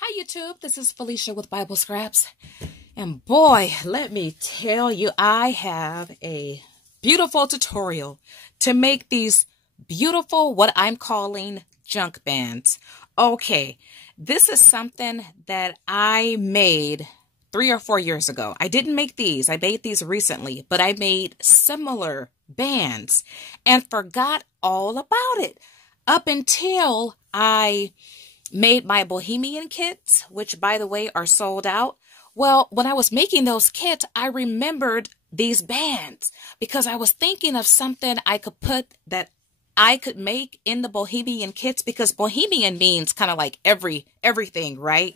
Hi YouTube, this is Felicia with Bible Scraps. And boy, let me tell you, I have a beautiful tutorial to make these beautiful, what I'm calling junk bands. Okay, this is something that I made 3 or 4 years ago. I didn't make these. I made these recently, but I made similar bands and forgot all about it up until I made my Bohemian kits, which by the way are sold out. Well, when I was making those kits, I remembered these bands because I was thinking of something I could put that I could make in the Bohemian kits, because Bohemian means kind of like everything, right?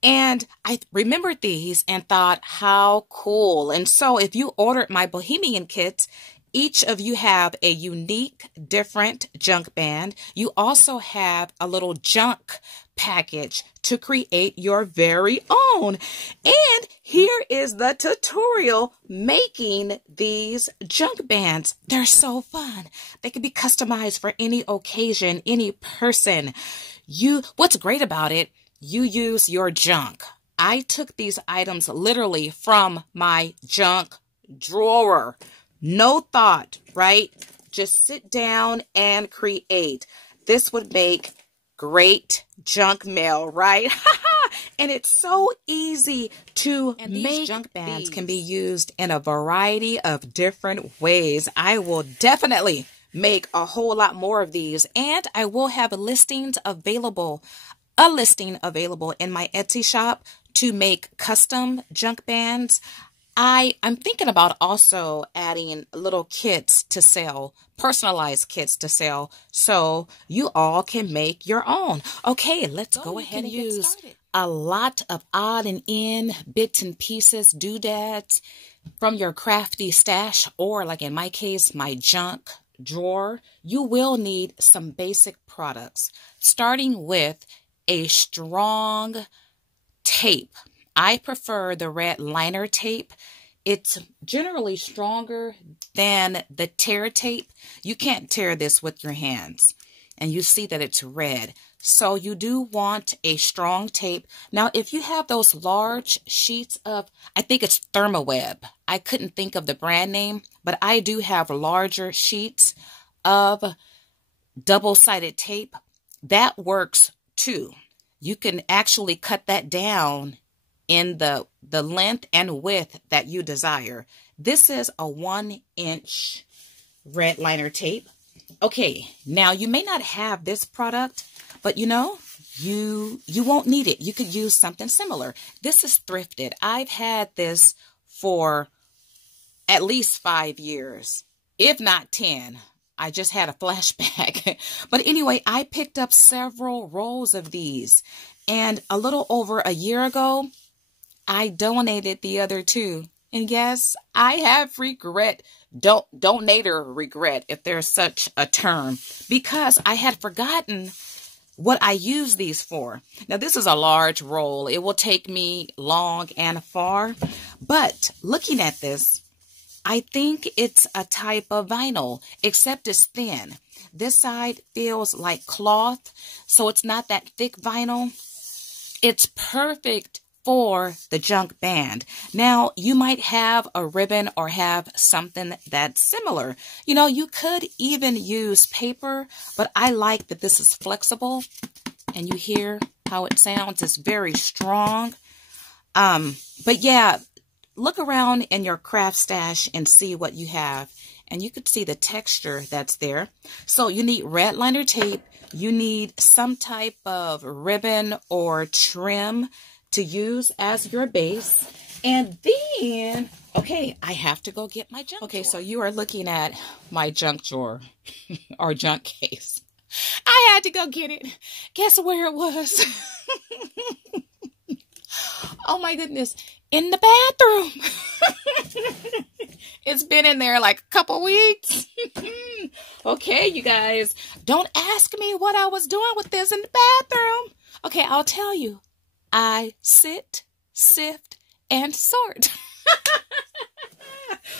And I remembered these and thought, how cool. And so if you ordered my Bohemian kits, each of you have a unique, different junk band. You also have a little junk package to create your very own. And here is the tutorial making these junk bands. They're so fun. They can be customized for any occasion, any person. What's great about it, you use your junk. I took these items literally from my junk drawer. No thought, right? Just sit down and create. This would make great junk mail, right? And it's so easy to make. These junk bands can be used in a variety of different ways. I will definitely make a whole lot more of these, and I will have listings available, a listing available in my Etsy shop to make custom junk bands. I'm thinking about also adding little kits to sell, personalized kits to sell, so you all can make your own. Okay, let's go ahead and use a lot of odd and end bits and pieces, doodads from your crafty stash, or like in my case, my junk drawer. You will need some basic products, starting with a strong tape. I prefer the red liner tape. It's generally stronger than the tear tape. You can't tear this with your hands. And you see that it's red. So you do want a strong tape. Now, if you have those large sheets of, I think it's Thermoweb. I couldn't think of the brand name, but I do have larger sheets of double-sided tape. That works too. You can actually cut that down in the length and width that you desire. This is a 1-inch red liner tape. Okay, now you may not have this product, but you know, you won't need it. You could use something similar. This is thrifted. I've had this for at least 5 years, if not 10. I just had a flashback. But anyway, I picked up several rolls of these, and a little over a year ago, I donated the other 2. And yes, I have regret, donator regret, if there's such a term, because I had forgotten what I use these for. Now, this is a large roll. It will take me long and far. But looking at this, I think it's a type of vinyl, except it's thin. This side feels like cloth, so it's not that thick vinyl. It's perfect for the junk band. Now, you might have a ribbon or have something that's similar. You know, you could even use paper, but I like that this is flexible, and you hear how it sounds. It's very strong. But yeah, look around in your craft stash and see what you have, and you could see the texture that's there. So you need red liner tape. You need some type of ribbon or trim to use as your base. And then, okay, I have to go get my junk drawer. So you are looking at my junk drawer or junk case. I had to go get it. Guess where it was? Oh my goodness, in the bathroom. It's been in there like a couple weeks. Okay, you guys, don't ask me what I was doing with this in the bathroom. Okay, I'll tell you. I sit, sift, and sort.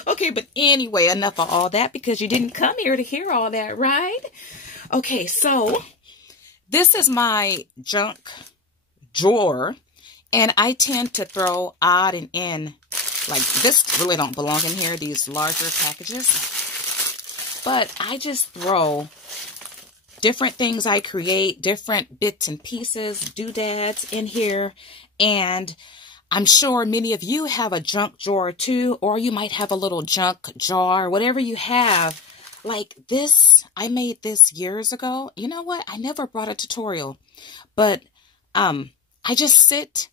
Okay, but anyway, enough of all that, because you didn't come here to hear all that, right? Okay, so this is my junk drawer, and I tend to throw odd and end. Like, this really don't belong in here, these larger packages. But I just throw different things I create, different bits and pieces, doodads in here. And I'm sure many of you have a junk drawer too, or you might have a little junk jar, whatever you have. Like this, I made this years ago. You know what? I never brought a tutorial, but I just sift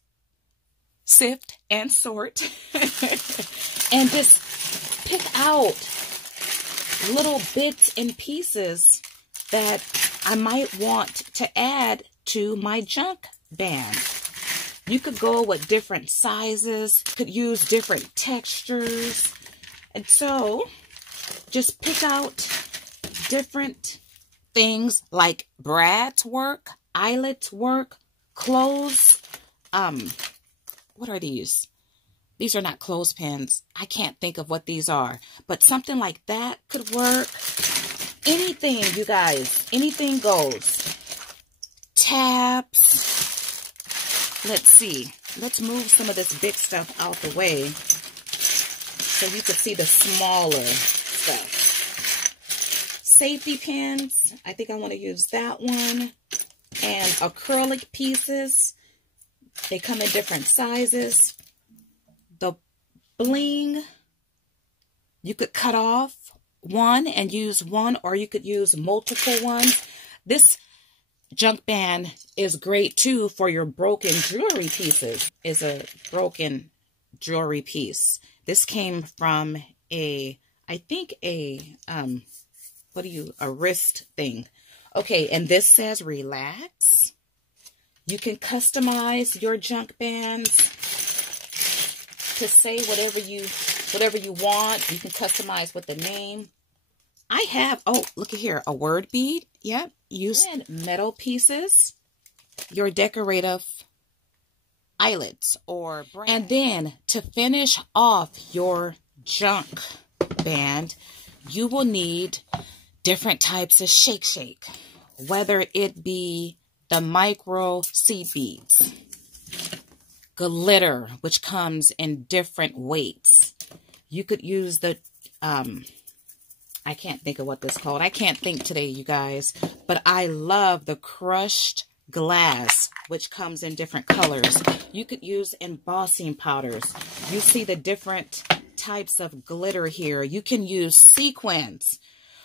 and sort and just pick out little bits and pieces that I might want to add to my junk band. You could go with different sizes, could use different textures. And so just pick out different things like brads work, eyelets work, clothes. What are these? These are not clothespins. I can't think of what these are, but something like that could work. Anything, you guys, anything goes. Tabs. Let's see. Let's move some of this big stuff out the way so you can see the smaller stuff. Safety pins. I think I want to use that one. And acrylic pieces. They come in different sizes. The bling, you could cut off one and use one, or you could use multiple ones. This junk band is great too for your broken jewelry pieces. Is a broken jewelry piece. This came from I think a wrist thing. Okay, and this says relax. You can customize your junk bands to say whatever you want. You can customize with the name. I have, oh, look at here, a word bead. Yep, use metal pieces, your decorative eyelets or brand. And then to finish off your junk band, you will need different types of shake, whether it be the micro seed beads, glitter, which comes in different weights. You could use the, I can't think of what this is called. I can't think today, you guys, but I love the crushed glass, which comes in different colors. You could use embossing powders. You see the different types of glitter here. You can use sequins.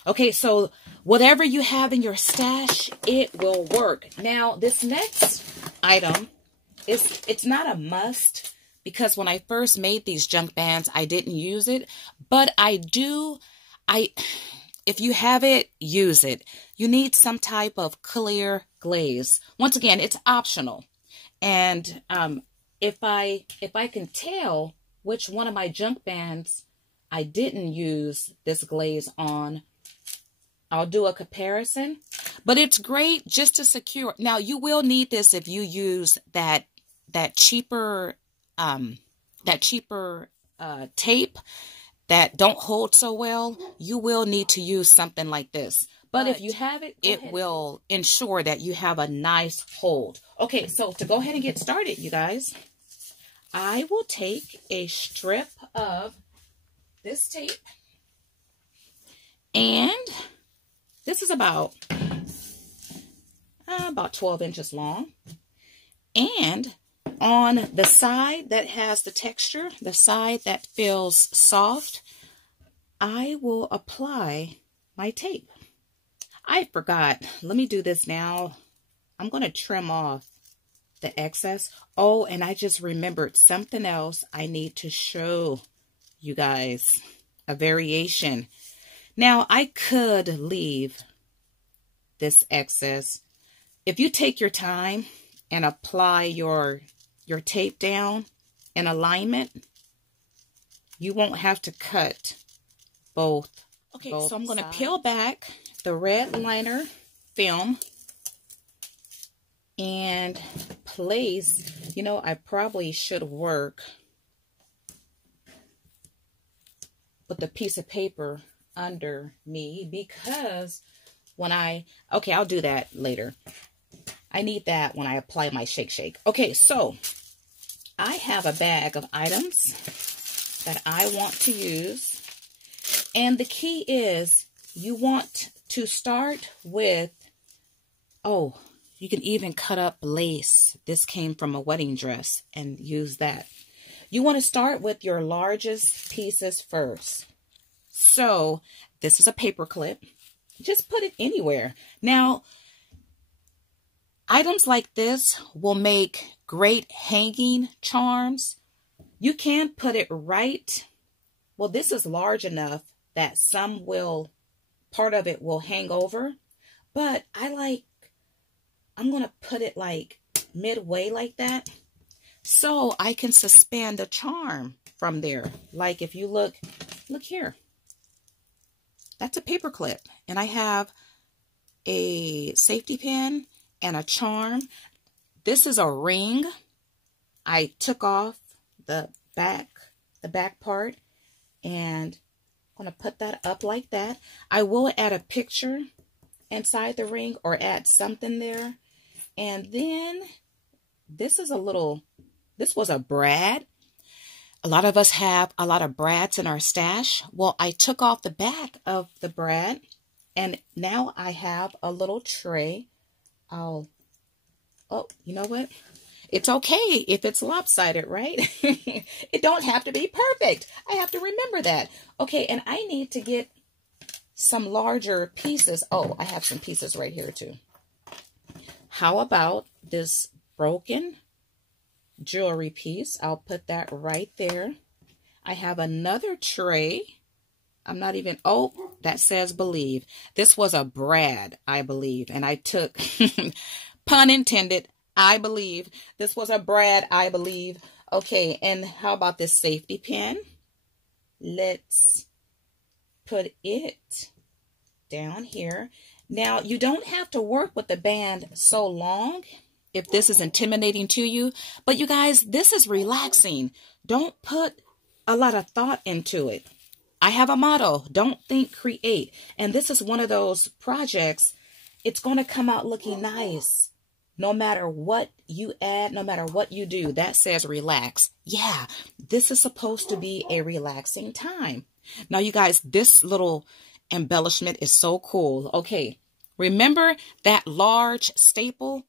Okay, so whatever you have in your stash, it will work. Now, this next item, it's not a must, because when I first made these junk bands, I didn't use it. But if you have it, use it. You need some type of clear glaze. Once again, it's optional. And if I can tell which one of my junk bands I didn't use this glaze on, I'll do a comparison. But it's great just to secure. Now, you will need this if you use that cheaper tape that don't hold so well. You will need to use something like this. But if you have it, it will ensure that you have a nice hold. Okay, so to go ahead and get started, you guys, I will take a strip of this tape, and this is about 12 inches long. And on the side that has the texture, the side that feels soft, I will apply my tape. I forgot. Let me do this now. I'm going to trim off the excess. Oh, and I just remembered something else I need to show you guys. A variation. Now, I could leave this excess. If you take your time and apply your tape down in alignment, you won't have to cut both. Okay, so I'm going to peel back the red liner film and place, you know, I probably should work with a piece of paper under me, because when okay, I'll do that later. I need that when I apply my shake. Okay, so I have a bag of items that I want to use. And the key is you want to start with, oh, you can even cut up lace. This came from a wedding dress and use that. You want to start with your largest pieces first. So this is a paper clip. Just put it anywhere. Now, items like this will make great hanging charms. You can put it right. Well, this is large enough that part of it will hang over. But I'm going to put it like midway like that. So I can suspend a charm from there. Like if you look here. That's a paper clip. And I have a safety pin and a charm. This is a ring. I took off the back part, and I'm going to put that up like that. I will add a picture inside the ring or add something there. And then this was a brad. A lot of us have a lot of brads in our stash. Well, I took off the back of the brad, and now I have a little tray. Oh, you know what? It's okay if it's lopsided, right? It don't have to be perfect. I have to remember that. Okay, and I need to get some larger pieces. Oh, I have some pieces right here too. How about this broken jewelry piece? I'll put that right there. I have another tray. I'm not even, oh, that says believe. This was a brad, I believe. And I took, pun intended, I believe. This was a brad, I believe. Okay, and how about this safety pin? Let's put it down here. Now, you don't have to work with the band so long if this is intimidating to you. But you guys, this is relaxing. Don't put a lot of thought into it. I have a motto, don't think, create. And this is one of those projects, it's going to come out looking nice. No matter what you add, no matter what you do, that says relax. Yeah, this is supposed to be a relaxing time. Now, you guys, this little embellishment is so cool. Okay, remember that large stapler?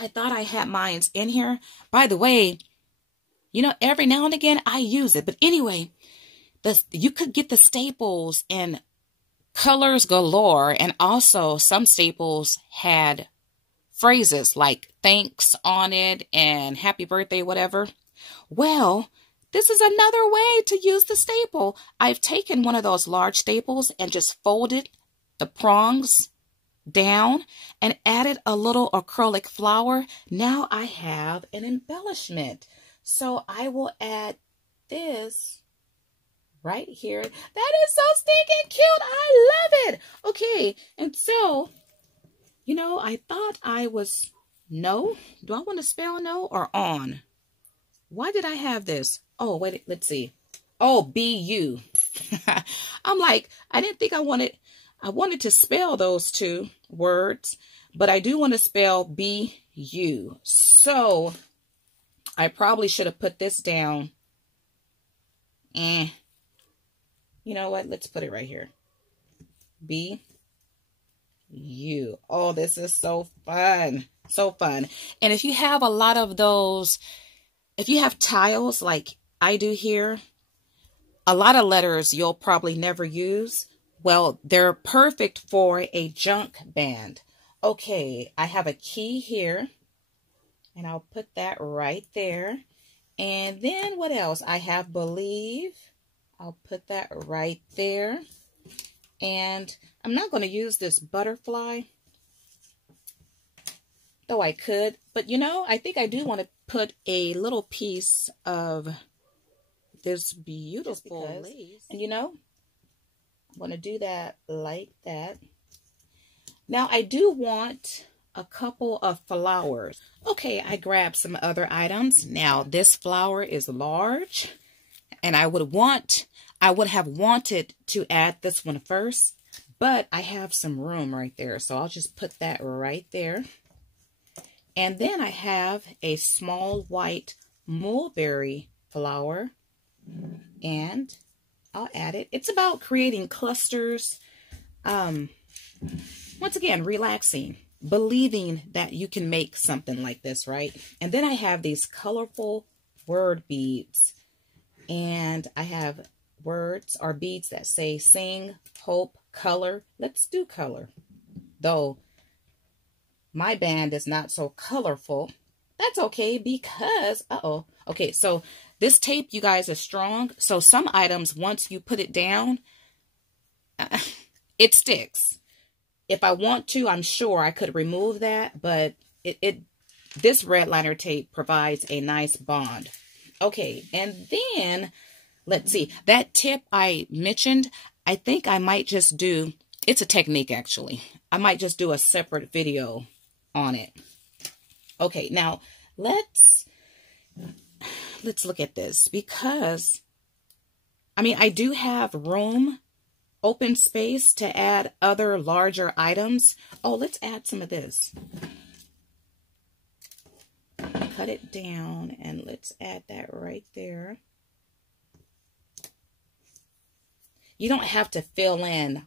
I thought I had mine in here. By the way, you know, every now and again I use it. But anyway, you could get the staples in colors galore. And also some staples had phrases like thanks on it and happy birthday, whatever. Well, this is another way to use the staple. I've taken one of those large staples and just folded the prongs down and added a little acrylic flower. Now I have an embellishment. So I will add this right here. That is so stinking cute. I love it. Okay, and so, you know, I thought I was no. Do I want to spell no or on? Why did I have this? Oh, wait, let's see. Oh, B-U. I'm like, I didn't think I wanted to spell those two words, but I do want to spell B-U. So I probably should have put this down. You know what? Let's put it right here. B-U. Oh, this is so fun. So fun. And if you have a lot of those, if you have tiles like I do here, a lot of letters you'll probably never use. Well, they're perfect for a junk band. Okay, I have a key here. And I'll put that right there. And then what else? I have believe. I'll put that right there. And I'm not going to use this butterfly. Though I could. But you know, I think I do want to put a little piece of this beautiful lace. And you know, I'm going to do that like that. Now I do want a couple of flowers. Okay, I grabbed some other items. Now this flower is large, and I would have wanted to add this one first, but I have some room right there. So I'll just put that right there. And then I have a small white mulberry flower, and I'll add it. It's about creating clusters. Once again, relaxing, believing that you can make something like this, right? And then I have these colorful word beads, and I have words or beads that say sing, hope, color. Let's do color. Though my band is not so colorful, that's okay because, okay, so this tape, you guys, is strong. So some items, once you put it down, it sticks. If I want to, I'm sure I could remove that, but this red liner tape provides a nice bond. Okay, and then, let's see, that tip I mentioned, I think I might just do, it's a technique actually. I might just do a separate video on it. Okay, now let's look at this, because, I mean, I do have room, open space to add other larger items. Oh, let's add some of this. Cut it down and let's add that right there. You don't have to fill in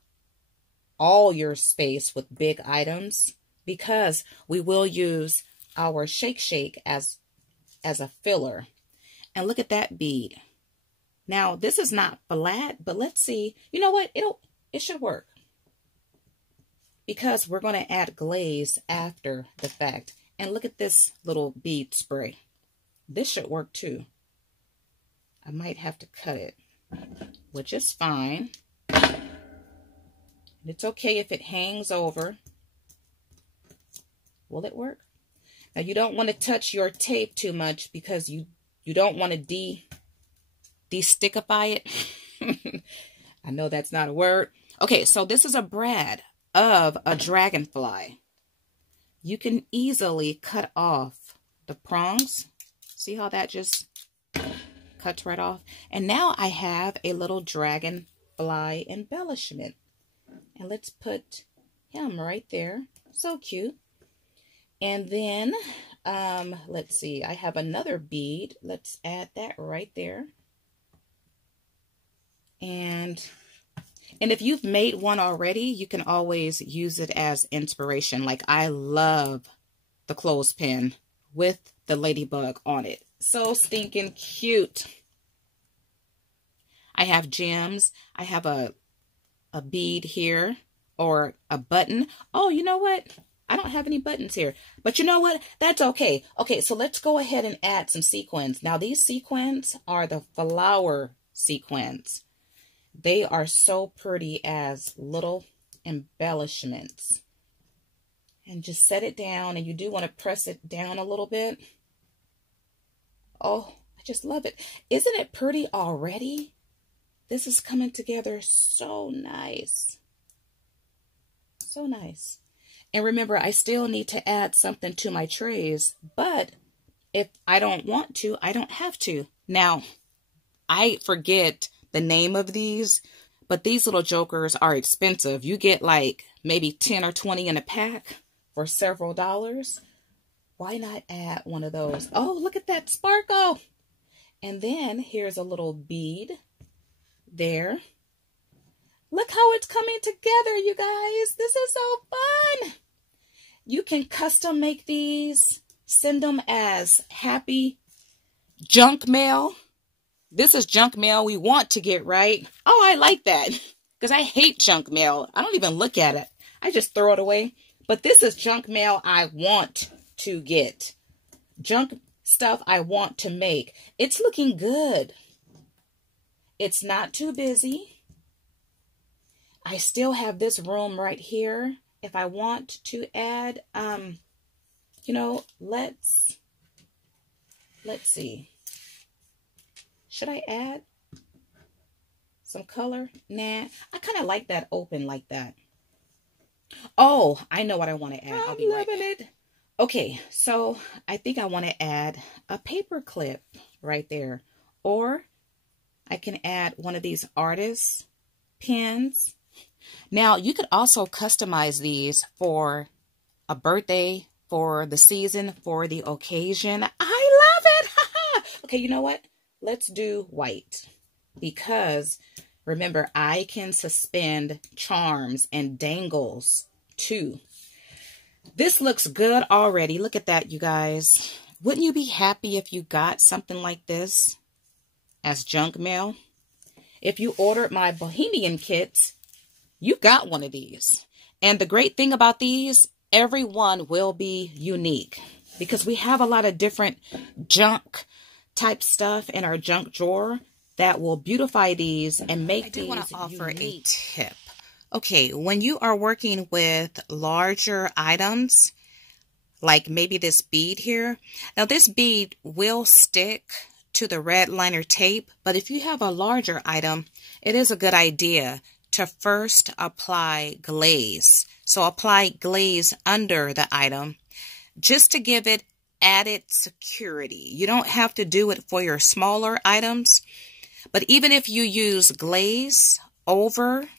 all your space with big items, because we will use our shake as a filler. And look at that bead. Now, this is not flat, but let's see. You know what? It should work, because we're going to add glaze after the fact. And look at this little bead spray. This should work too. I might have to cut it, which is fine. It's okay if it hangs over. Will it work? Now, you don't want to touch your tape too much, because you don't want to de-stickify it. I know that's not a word. Okay, so this is a brad of a dragonfly. You can easily cut off the prongs. See how that just cuts right off? And now I have a little dragonfly embellishment. And let's put him right there. So cute. And then, let's see, I have another bead. Let's add that right there. And if you've made one already, you can always use it as inspiration. Like, I love the clothespin with the ladybug on it. So stinking cute. I have gems. I have a bead here, or a button. Oh, you know what? I don't have any buttons here. But you know what? That's okay. Okay, so let's go ahead and add some sequins. Now, these sequins are the flower sequins. They are so pretty as little embellishments. And just set it down, and you do want to press it down a little bit. Oh, I just love it. Isn't it pretty already? This is coming together so nice. So nice. And remember, I still need to add something to my trays, but if I don't want to, I don't have to. Now, I forget the name of these, but these little jokers are expensive. You get like maybe 10 or 20 in a pack for several dollars. Why not add one of those? Oh, look at that sparkle. And then here's a little bead there. Look how it's coming together, you guys. This is so fun. You can custom make these, send them as happy junk mail. This is junk mail we want to get, right? Oh, I like that, because I hate junk mail. I don't even look at it. I just throw it away. But this is junk mail I want to get. Junk stuff I want to make. It's looking good. It's not too busy. I still have this room right here. If I want to add, you know, let's see. Should I add some color? Nah, I kind of like that open like that. Oh, I know what I want to add. I'll be loving it. Okay, so I think I want to add a paper clip right there. Or I can add one of these artist pins. Now, you could also customize these for a birthday, for the season, for the occasion. I love it. Okay, you know what? Let's do white because remember, I can suspend charms and dangles too. This looks good already. Look at that, you guys. Wouldn't you be happy if you got something like this as junk mail? If you ordered my Bohemian kits, you got one of these. And the great thing about these, every one will be unique because we have a lot of different junk type stuff in our junk drawer that will beautify these and make these unique. I do want to offer a tip. Okay, when you are working with larger items, like maybe this bead here. Now this bead will stick to the red liner tape, but if you have a larger item, it is a good idea to first apply glaze. So apply glaze under the item just to give it added security. You don't have to do it for your smaller items, but even if you use glaze over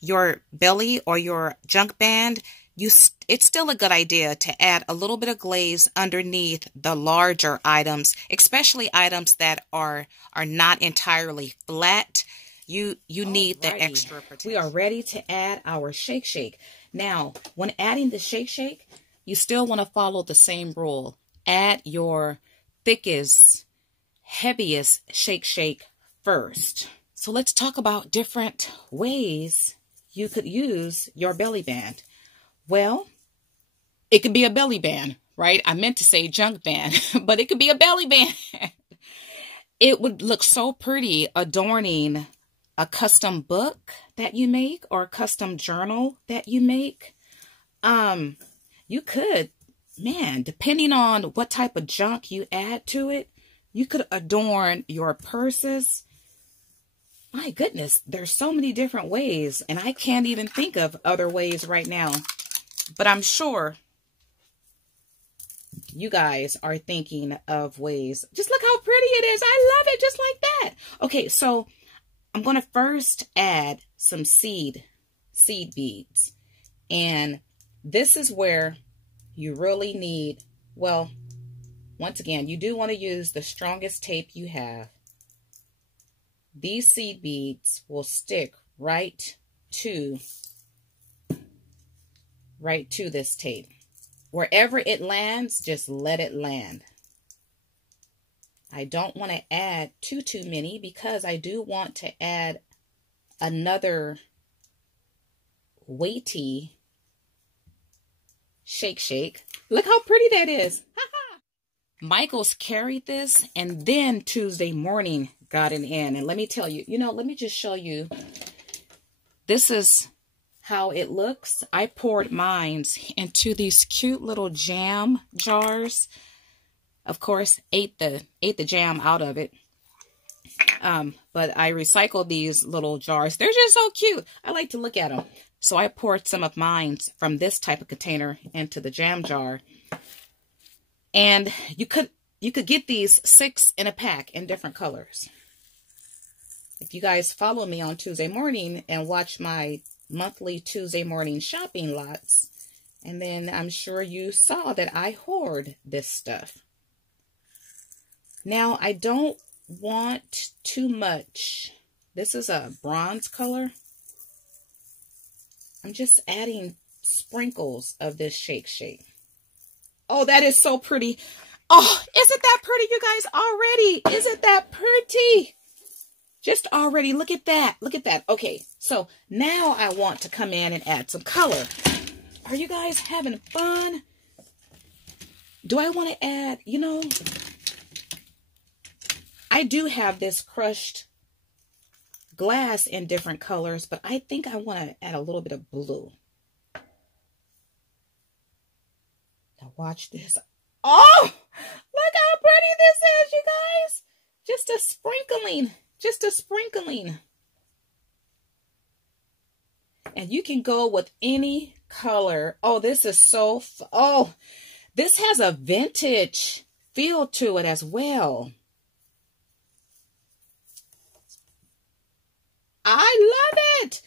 your belly or your junk band, it's still a good idea to add a little bit of glaze underneath the larger items, especially items that are not entirely flat. You need the extra protection. We are ready to add our shake shake. Now, when adding the shake shake, you still want to follow the same rule. Add your thickest, heaviest shake shake first. So let's talk about different ways you could use your belly band. Well, it could be a belly band, right? I meant to say junk band, but it could be a belly band. It would look so pretty adorning a custom book that you make or a custom journal that you make. You could, man, depending on what type of junk you add to it, you could adorn your purses. My goodness, there's so many different ways, and I can't even think of other ways right now. But I'm sure you guys are thinking of ways. Just look how pretty it is. I love it just like that. Okay, so I'm going to first add some seed beads. And this is where you really need, well, once again, you do want to use the strongest tape you have. These seed beads will stick right to this tape. Wherever it lands, just let it land. I don't want to add too many because I do want to add another weighty shake. Look how pretty that is. Michael's carried this, and then Tuesday morning got it in. And let me tell you, let me just show you. This is how it looks. I poured mine into these cute little jam jars. Of course, ate the jam out of it. But I recycled these little jars. They're just so cute. I like to look at them. So I poured some of mine from this type of container into the jam jar. And you could get these 6 in a pack in different colors. If you guys follow me on Tuesday morning and watch my monthly Tuesday morning shopping lots, and then I'm sure you saw that I hoard this stuff. Now, I don't want too much. This is a bronze color. I'm just adding sprinkles of this shake. Oh, that is so pretty. Oh, isn't that pretty, you guys, already? Isn't that pretty? Just already, look at that. Look at that. Okay, so now I want to come in and add some color. Are you guys having fun? Do I want to add, I do have this crushed glass in different colors, but I think I want to add a little bit of blue. Now watch this. Oh, look how pretty this is, you guys. Just a sprinkling. Just a sprinkling. And you can go with any color. Oh, this is so, this has a vintage feel to it as well. I love it.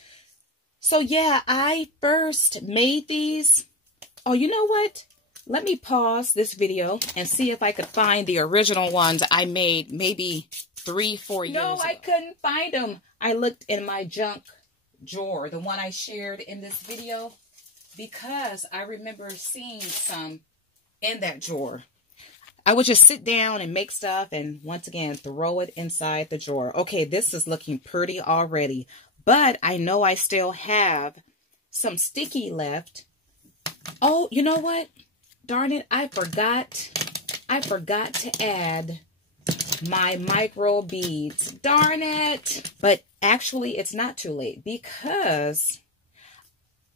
So yeah, I first made these. Oh, you know what? Let me pause this video and see if I could find the original ones I made maybe 3-4 years ago. No, I couldn't find them. I looked in my junk drawer, the one I shared in this video, because I remember seeing some in that drawer. I would just sit down and make stuff and once again throw it inside the drawer. Okay, this is looking pretty already, but I know I still have some sticky left. Oh, you know what? Darn it, I forgot to add my micro beads. Darn it. But actually, it's not too late, because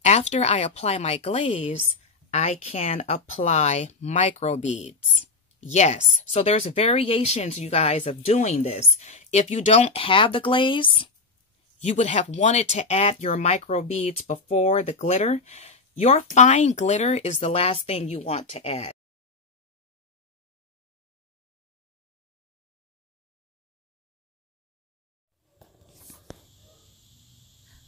after I apply my glaze, I can apply micro beads. Yes, so there's variations, you guys, of doing this. If you don't have the glaze, you would have wanted to add your micro beads before the glitter. Your fine glitter is the last thing you want to add.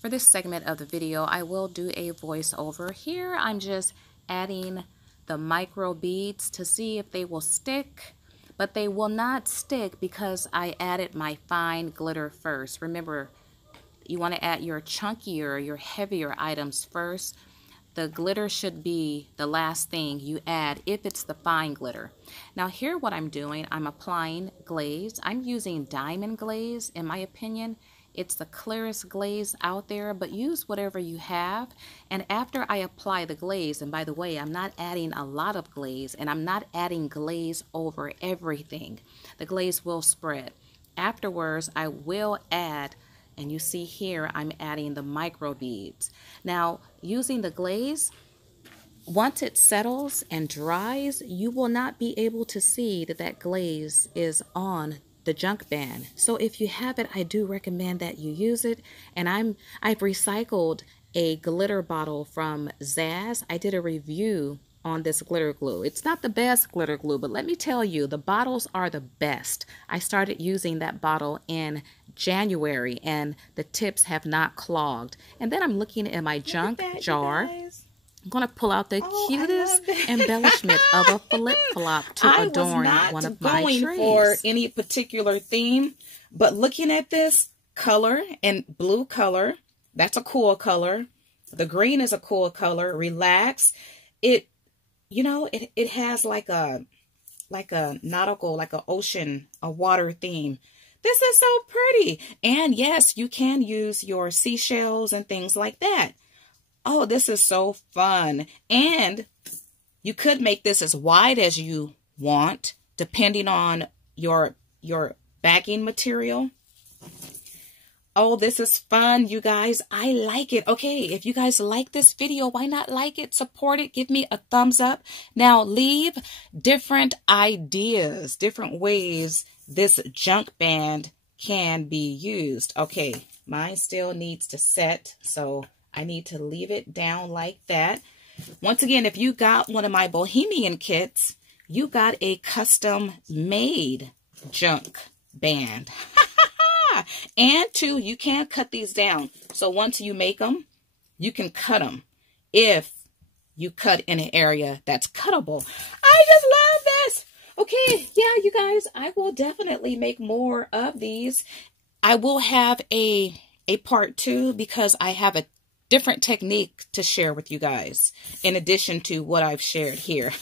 For this segment of the video, I will do a voiceover. Here, I'm just adding the micro beads to see if they will stick, but they will not stick because I added my fine glitter first. Remember, you want to add your chunkier, your heavier items first. The glitter should be the last thing you add if it's the fine glitter. Now here what I'm doing, I'm applying glaze. I'm using diamond glaze. In my opinion, it's the clearest glaze out there, but use whatever you have. And after I apply the glaze, and by the way, I'm not adding a lot of glaze, and I'm not adding glaze over everything. The glaze will spread. Afterwards, I will add, and you see here, I'm adding the micro beads. Now, using the glaze, once it settles and dries, you will not be able to see that that glaze is on the junk band. So if you have it, I do recommend that you use it. And I've recycled a glitter bottle from Zaz. I did a review on this glitter glue. It's not the best glitter glue, but let me tell you, the bottles are the best. I started using that bottle in January and the tips have not clogged. And then I'm looking at my junk jar. I'm going to pull out the cutest embellishment of a flip-flop to adorn one of my trays. I was not going for any particular theme, but looking at this color and blue color, that's a cool color. The green is a cool color. Relax. It, you know, it has like a nautical, like an ocean, a water theme. This is so pretty. And yes, you can use your seashells and things like that. Oh, this is so fun. And you could make this as wide as you want, depending on your backing material. Oh, this is fun, you guys. I like it. Okay, if you guys like this video, why not like it, support it, give me a thumbs up. Now, leave different ideas, different ways this junk band can be used. Okay, mine still needs to set, so I need to leave it down like that. Once again, if you got one of my Bohemian kits, you got a custom made junk band. And two, you can cut these down. So once you make them, you can cut them if you cut in an area that's cuttable. I just love this. Okay, yeah, you guys, I will definitely make more of these. I will have a part 2 because I have a different technique to share with you guys in addition to what I've shared here.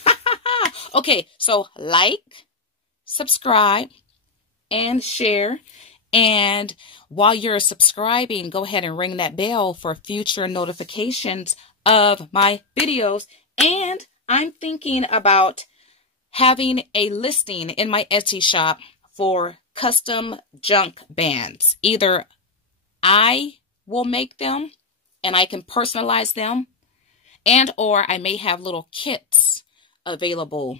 Okay, so like, subscribe, and share. And while you're subscribing, go ahead and ring that bell for future notifications of my videos. And I'm thinking about having a listing in my Etsy shop for custom junk bands. Either I will make them and I can personalize them, and or I may have little kits available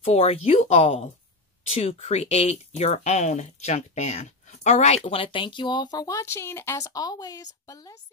for you all to create your own junk band. All right, I want to thank you all for watching. As always, blessings.